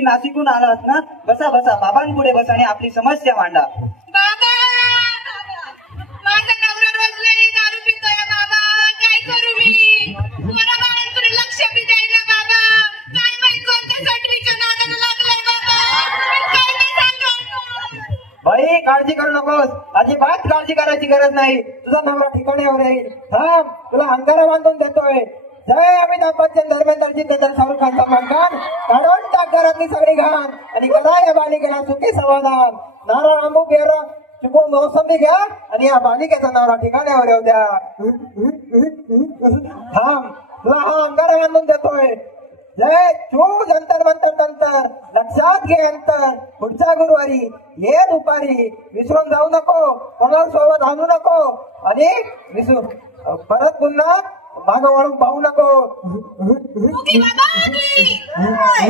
तुम्ही नाशिकहून आलात ना? बसा बसा, बाबांपुढे बसा आणि आपली समस्या मांडा. बाबा माझा नवरा रोज लई दारू पितोय बाबा, काय करू मी? मला बाळांकडे लक्ष बी द्यायला बाबा, काय माहित कोणत्या सटवीच्या नादाला लागलाय बाबा, काय नाही सांगा. बाई काळजी करू नकोस, अजिबात काळजी करायची गरज नाही. तुझा नवरा ठिकाण्यावर येईल. थांब, तुला अंगारा बांधून देतोय. जय अमिताभ बच्चन, धर्मेंद्रजी, त्याच्या शाहरुख खान, सलमान खान, काढून टाक घरातली सगळी घाण आणि करा या बालिकेला सुखी समाधान. नारळ, आंबू, पेरा, चिकू, मोसंबी घ्या आणि या बालिकेचा नवरा ठिकाण्यावर येऊ द्या. थांब, तुला हा अंगारा बांधून देतोय. जय चू जंतर मंतर तंतर, लक्षात घे अंतर. पुढच्या गुरुवारी ये दुपारी, विसरून जाऊ नको, कोणाला सोबत आणू नको आणि परत पुन्हा माग वळून पाहू नको. मुकी बाबा की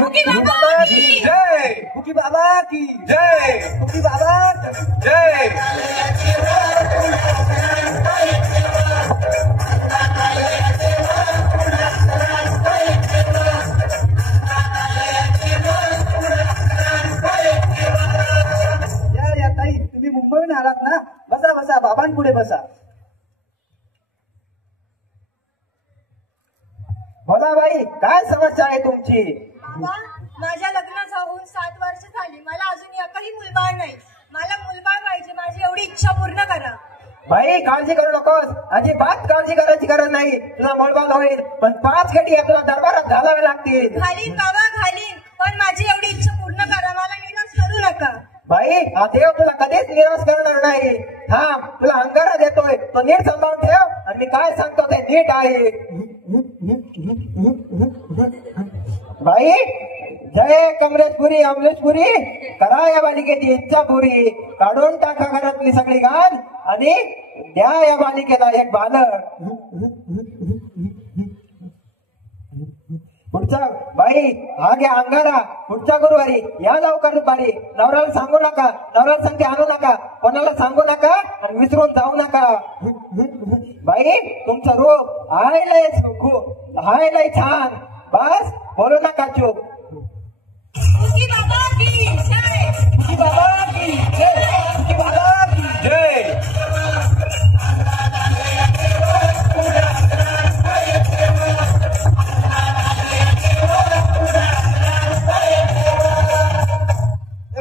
मुकी बाबा की जय, मुकी बाबा की जय, मुकी बाबा जय. या ताई, तुम्ही मुंबईहून आलात ना? बसा बसा, बाबांपुढे बसा. बोला बाई, काय समस्या आहे तुमची? बाबा माझ्या लग्नात होऊन 7 वर्ष झाली, मला अजून एकही मुलबाळ नाही. मला मुलबाळ पाहिजे, माझी एवढी इच्छा पूर्ण करा. बाई काळजी करू नकोस, अजिबात काळजी करायची गरज नाही. तुला मोलबाल होईल, पण 5 गडी तुला दरबारात घालावे लागतील. घालीन बाबा घालीन, पण माझी एवढी इच्छा पूर्ण करा, मला निराश करू नका. बाई हा देव तुला कधीच निराश करणार नाही. थांब, तुला अंगारा देतोय, तो नीट सांभाळून ठेव आणि मी काय सांगतो ते नीट आहे. बाई जय कमलेशपुरी, अमलेशपुरी, करा या बालिकेची इच्छा पुरी. काढून टाका घरातली सगळी घाण आणि द्या या बालिकेला एक बालक. पुढच्या बाई हा घ्या अंगारा. पुढच्या गुरुवारी या लवकर दुपारी. नवऱ्याला सांगू नका, नवऱ्याला सांगते आणू नका, कोणाला सांगू नका आणि विसरून जाऊ नका. बाई तुमचं रूप हाय लय खूप, हाय लय छान. बस बोलू नका चूप. मुकी बाबा की जय, मुकी बाबा की जय, मुकी बाबा की जय.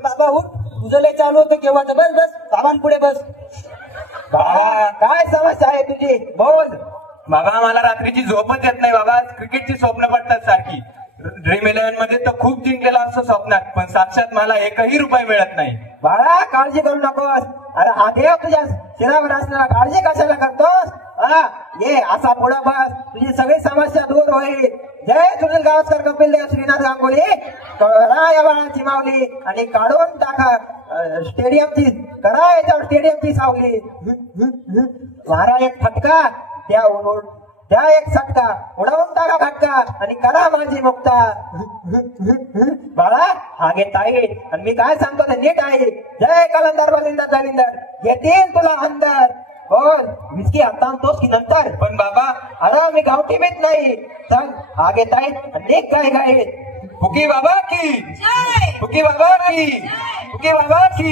बाबा उठ, तुझं लय चालू होतं केव्हा. बस बस, बाबांपुढे बस. बाबा काय समस्या आहे तुझी, बोल. बाबा मला रात्रीची झोपच येत नाही बाबा, क्रिकेटची स्वप्न पडतात सारखी. ड्रीम 11 मध्ये तर खूप जिंकलेला असतो स्वप्नात, पण साक्षात मला एकही रुपये मिळत नाही. बाळा काळजी करू नकोस. अरे हा देव तुझ्या शिरावर असलेला काळजी कशाला करतोस? हा ये असा पुढं बस, तुझी सगळी समस्या दूर होईल. जय सुनील गावस्कर, कपिल देव, श्रीनाथ गांगुली, करा या बाळाची माऊली आणि काढून टाका स्टेडियमची, करा याच्यावर स्टेडियमची सावली. मारा एक फटका, त्या एक सटका, उडवून टाका खटका आणि करा माझी मुक्ता. बाळा हा घे ताई आणि मी काय सांगतो ते नीट आहे. जय कलंदर बलिंदर दलिंदर, येतील तुला अंदर. बोल विस्की आता आणतोस की नंतर? पण बाबा अरे मी गावठी बीत नाही. चल आगे ताई आणि काय काय. फुकी बाबा की जय, फुकी बाबा की, फुकी बाबा की.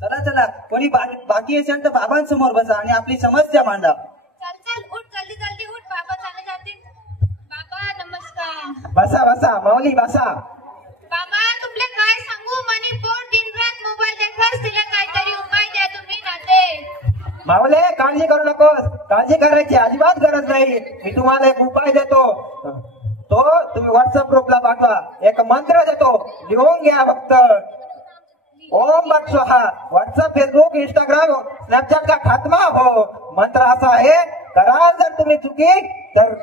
चला चला, कोणी बाकी असेल तर बाबांसमोर बसा आणि आपली समस्या मांडा. चल चल उठ, जल्दी जल्दी उठ, बाबा चालले जातील. बाबा नमस्कार. बसा बसा माऊली बसा. बाबा तुमले काय सांगू, मनी पोट दिन रात मोबाईल देखत, तिला काहीतरी उपाय द्या तुम्ही नाते. माऊले काळजी करू नकोस, काळजी करायची अजिबात गरज नाही. मी तुम्हाला एक उपाय देतो, तो तुम्ही व्हॉट्सअप ग्रुपला पाठवा. एक मंत्र देतो, लिहून घ्या फक्त. ओम भट स्वाहा. व्हॉट्सअप, फेसबुक, इंस्टाग्राम, स्नॅपचॅट का खात्मा हो. मंत्र असा आहे, कराल जर तुम्ही चुकी तर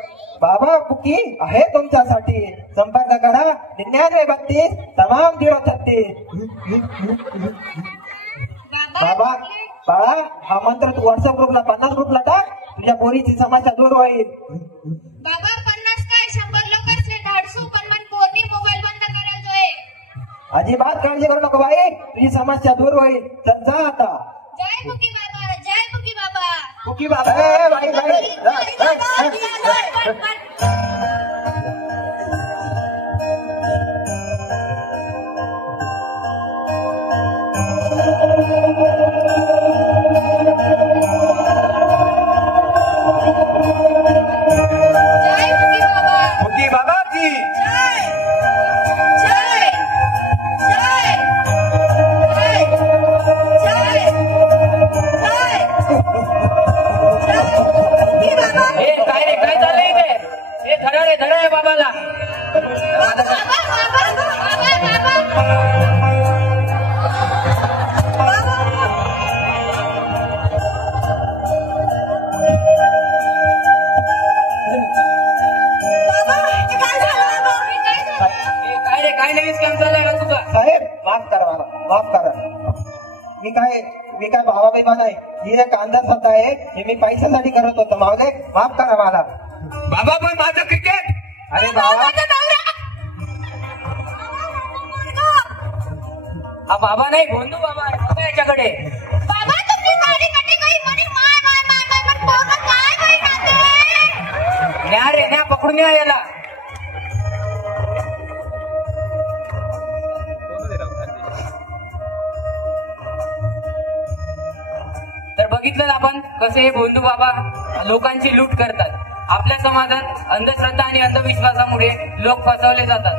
बाबा फुकी आहे तुमच्यासाठी. संपर्क करा 9932 तमाम 036. बाबा बाळा हा मंत्र तू व्हॉट्सअप ग्रुपला 50 ग्रुपला टाक, तुझ्या पोरीची समस्या दूर होईल. बाबा 50 काय 100 लोकच ले धाडसू पण मन पोरनी मोबाईल बंद करायचोय. अजिबात काळजी करू नको बाई, तुझी समस्या दूर होईल. चल जा आता. जय बुकी बाबा, जय बुकी बाबा. कुकी बाबा ए, बाई बाई जा, जय बुकी बाबा. बुकी बाबाची जय जय जय जय जय जय. ए काय रे काय चाललंय इथे? ए धरा रे बाबाला. ए काय रे काय नवीन काम चाललाय का तुझा? साहेब माफ करा मला, माफ करा. मी काय भावा बिबा नाही, ही एक अंधश्रद्धा आहे. हे मी पैशासाठी करत होतो. मावले माफ करा मला. बाबा पण माझं क्रिकेट. अरे बाबा हा बाबा नाही भोंदू बाबा आहे बघा याच्याकडे. बाबा तुमची साडी कटी काही म्हणे माय पण पोरं काय बाई राहते. न्या रे न्या पकडून न्या याला. तर बघितलं आपण कसे हे भोंदू बाबा लोकांची लूट करतात. आपल्या समाजात अंधश्रद्धा आणि अंधविश्वासामुळे लोक फसवले जातात.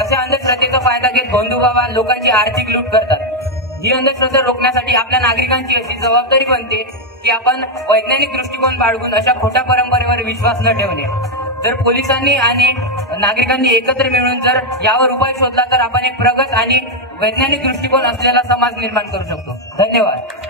असे अंधश्रद्धेचा फायदा घेत भोंदू बाबा लोकांची आर्थिक लूट करतात. ही अंधश्रद्धा रोखण्यासाठी आपल्या नागरिकांची अशी जबाबदारी बनते की आपण वैज्ञानिक दृष्टिकोन बाळगून अशा खोट्या परंपरेवर विश्वास न ठेवणे. जर पोलिसांनी आणि नागरिकांनी एकत्र मिळून जर यावर उपाय शोधला तर आपण एक प्रगत आणि वैज्ञानिक दृष्टिकोन असलेला समाज निर्माण करू शकतो. धन्यवाद.